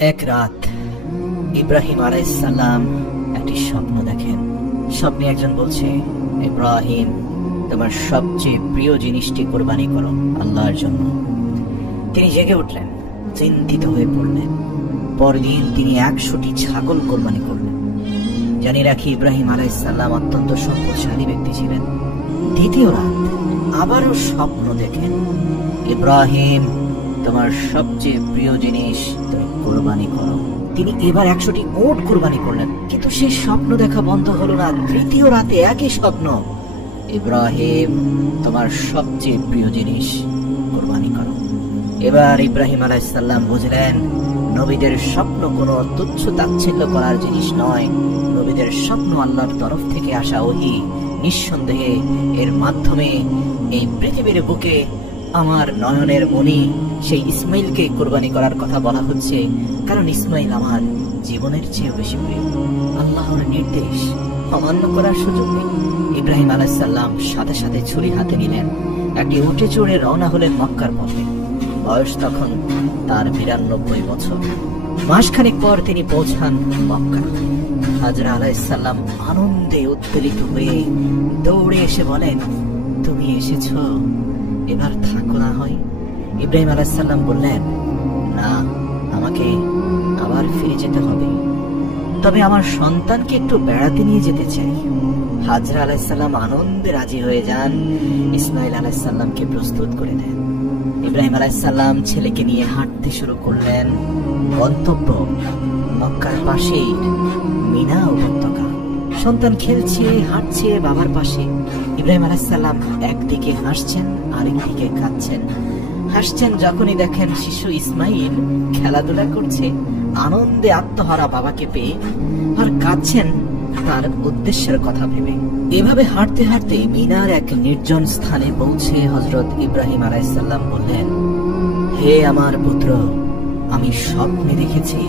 এক রাত ইব্রাহিম আলাইহিস সালাম একটি স্বপ্ন দেখেন। স্বপ্নে একজন বলছে, ইব্রাহিম, তোমার সবচেয়ে প্রিয় জিনিসটি কোরবানি করো আল্লাহর জন্য। তিনি জেগে উঠলেন, চিন্তিত হয়ে পড়লেন। পরদিন তিনি 100টি ছাগল কোরবানি করলেন। জানিয়ে রাখি, ইব্রাহিম আলাইহিস সালাম অত্যন্ত সম্পদশালী ব্যক্তি ছিলেন। দ্বিতীয় রাত আবারও স্বপ্ন দেখেন, ইব্রাহিম, তোমার সবচেয়ে প্রিয় জিনিস তুমি কোরবানি করো। তিনি এবার 100টি উট কোরবানি করলেন, কিন্তু সেই স্বপ্ন দেখা বন্ধ হলো না। তৃতীয় রাতে একই স্বপ্ন, ইব্রাহিম, তোমার সবচেয়ে প্রিয় জিনিস কোরবানি করো। এবার ইব্রাহিম আলাইহিস সালাম বুঝলেন, নবীদের স্বপ্ন কোনো তুচ্ছ তাচ্ছিল্য করার জিনিস নয়। নবীদের স্বপ্ন আল্লাহর তরফ থেকে আসা ওহী। নিঃসন্দেহে এর মাধ্যমে এই পৃথিবীর বুকে আমার নয়নের মণি সেই ইসমাইলকে কোরবানি করার কথা বলা হচ্ছে, কারণ ইসমাইল আমার জীবনের চেয়ে বেশি প্রিয়। আল্লাহর নির্দেশ অমান্য করার সুযোগ নেই। ইব্রাহিম আলাইহিস সালাম সাথে সাথে ছুরি হাতে নিলেন, একটি উটে চড়ে রওনা হলেন মক্কার পথে। বয়স তখন তার 92 বছর। মাসখানেক পর তিনি পৌঁছান মক্কা। হাজরা আলাইহিস সালাম আনন্দে উত্তেলিত হয়ে দৌড়ে এসে বলেন, তুমি এসেছো, এবার থাকো না হয়। ইব্রাহিম আলাইহিস সালাম বললেন, না, আমাকে আবার ফিরে যেতে হবে, তবে আমার সন্তানকে একটু বেড়াতে নিয়ে যেতে চাই। হাজরা আলাইহিস সালাম আনন্দে রাজি হয়ে যান, ইসমাইল আলাইহিস সালামকে প্রস্তুত করে দেন। ইব্রাহিম আলাইহিস সালাম ছেলেকে নিয়ে হাঁটতে শুরু করলেন। গন্তব্য মক্কার পাশেই মিনা উপত্যকা। সন্তান খেলছে, হাঁটছে বাবার পাশে। ইব্রাহিম আলাইহিস সালাম একদিকে হাসছেন, আরেকদিকে কাঁদছেন। হাসছেন যখনই দেখেন শিশু ইসমাইল খেলাধুলা করছে আনন্দে আত্মহারা বাবাকে পেয়ে, আর কাঁদছেন তার উদ্দেশ্যের কথা ভেবে। এভাবে হাঁটতে হাঁটতে মিনার এক নির্জন স্থানে পৌঁছে হযরত ইব্রাহিম আলাইহিস সালাম বললেন, হে আমার পুত্র, আমি স্বপ্নে দেখেছি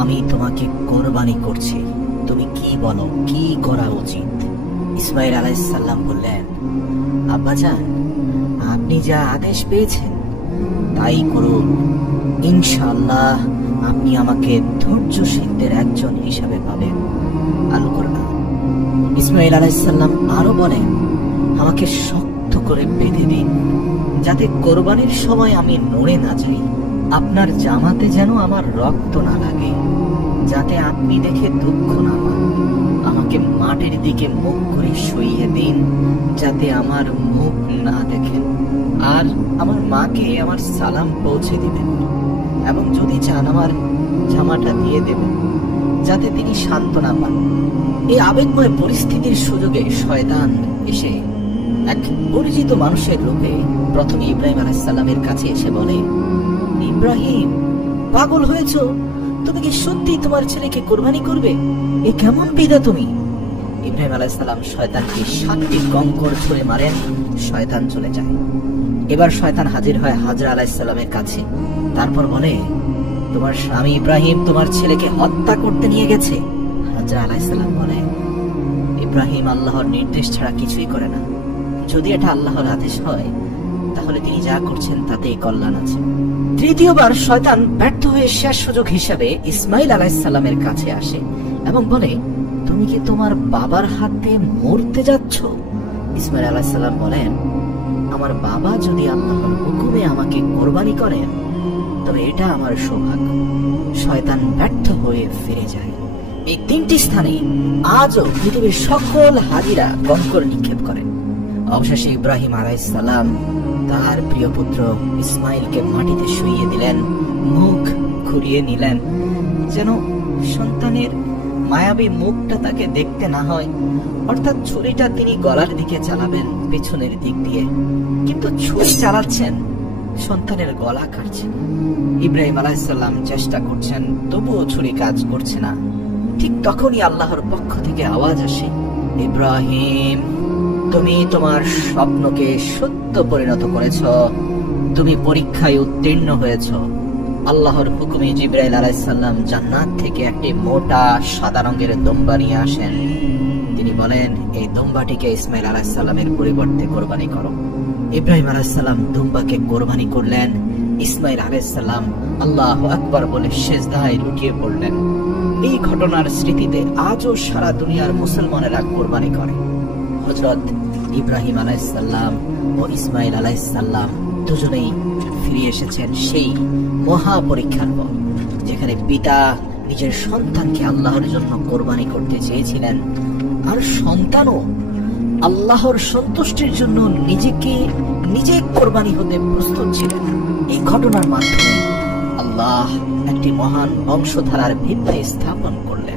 আমি তোমাকে কোরবানি করছি, তুমি কি বলো, কি করা উচিত? ইসমাইল আলাইহিস সালাম বললেন, আব্বাজান, আপনি যা আদেশ পেয়েছেন তাই করুন। ইনশাআল্লাহ আপনি আমাকে ধৈর্যশীলদের একজন হিসাবে পাবেন। আল কোরআন। ইসমাইল আলাইহিস সালাম আরো বলেন, আমাকে শক্ত করে বেঁধে দিন, যাতে কোরবানির সময় আমি নড়ে না যাই। আপনার জামাতে যেন আমার রক্ত না লাগে, যাতে আপনি দেখে দুঃখ না পান। আমাকে মাটির দিকে মুখ করে শুইয়ে দিন, যাতে আমার মুখ না দেখেন। আর আমার মাকে আমার সালাম পৌঁছে দিবেন, এবং যদি চান আমার জামাটা দিয়ে দেবেন, যাতে তিনি সান্ত্বনা পান। এই আবেগময় পরিস্থিতির সুযোগে শয়তান এসে এক পরিচিত মানুষের রূপে প্রথমে ইব্রাহিম আলাইহিস সালামের কাছে এসে বলে, ইব্রাহিম, পাগল হয়েছো? তুমি কি সত্যি তোমার ছেলেকে কোরবানি করবে? এ কেমন বিদা তুমি? ইব্রাহিম আলাইহিস সালাম শয়তানকে 7টি কঙ্কর ছুঁড়ে মারেন, শয়তান চলে যায়। এবার শয়তান হাজির হয় হাজরা আলাইহিস সালামের কাছে। তারপর বলে, তোমার স্বামী ইব্রাহিম তোমার ছেলেকে হত্যা করতে নিয়ে গেছে। হাজরা আলাইহিস সালাম বলে, ইব্রাহিম আল্লাহর নির্দেশ ছাড়া কিছুই করে না। যদি এটা আল্লাহর আদেশ হয়, তাহলে তিনি যা করছেন তাতেই কল্যাণ আছে। তৃতীয়বার শয়তান ব্যর্থ হয়ে শেষ সুযোগ হিসাবে ইসমাইল আলাইহিস সালামের কাছে আসে এবং বলে, তুমি কি তোমার বাবার হাতে মরতে যাচ্ছ? ইসমাইল আলাইহিস সালাম বলেন, আমার বাবা যদি আল্লাহর হুকুমে আমাকে কোরবানি করেন, তবে এটা আমার সৌভাগ্য। শয়তান ব্যর্থ হয়ে ফিরে যায়। এই 3টি স্থানে আজও পৃথিবীর সকল হাজিরা কঙ্কর নিক্ষেপ করেন। অবশেষে ইব্রাহিম আলাইহিস সালাম তার প্রিয় পুত্র ইসমাইলকে মাটিতে শুইয়ে দিলেন, মুখ ঘুরিয়ে নিলেন, যেন সন্তানের মায়াবী মুখটা তাকে দেখতে না হয়। অর্থাৎ ছুরিটা তিনি গলার দিকে চালাবেন পেছনের দিক দিয়ে, কিন্তু ছুরি চালাচ্ছেন, সন্তানের গলা কাটছেন। ইব্রাহিম আলাইহিস সালাম চেষ্টা করছেন, তবুও ছুরি কাজ করছে না। ঠিক তখনই আল্লাহর পক্ষ থেকে আওয়াজ আসে, ইব্রাহিম, তুমি তোমার স্বপ্নকে সত্য পরিণত করেছ, তুমি পরীক্ষায় উত্তীর্ণ হয়েছ। আল্লাহর হুকুমে জিবরাইল আলাইহিস সালাম জান্নাত থেকে একটি মোটা সাদা রঙের দুম্বা নিয়ে আসেন। তিনি বলেন, এই দুম্বাটিকে ইসমাইল আলাইহিস সালামের পরিবর্তে কোরবানি করো। ইব্রাহিম আলাইহিস সালাম দুম্বাকে কোরবানি করলেন। ইসমাইল আলাইহিস সালাম আল্লাহু আকবার বলে সিজদায় লুটিয়ে পড়লেন। এই ঘটনার স্মৃতিতে আজও সারা দুনিয়ার মুসলমানেরা কোরবানি করে। হযরত ইব্রাহিম আলাইহিস সালাম ও ইসমাইল আলাইহিস সালাম দুজনেই ফিরে এসেছেন সেই মহা পরীক্ষার পর, যেখানে পিতা নিজের সন্তানকে আল্লাহর জন্য কোরবানি করতে চেয়েছিলেন, আর সন্তানও আল্লাহর সন্তুষ্টির জন্য নিজে কোরবানি হতে প্রস্তুত ছিলেন। এই ঘটনার মাধ্যমে আল্লাহ একটি মহান বংশধারার ভিত্তি স্থাপন করলেন।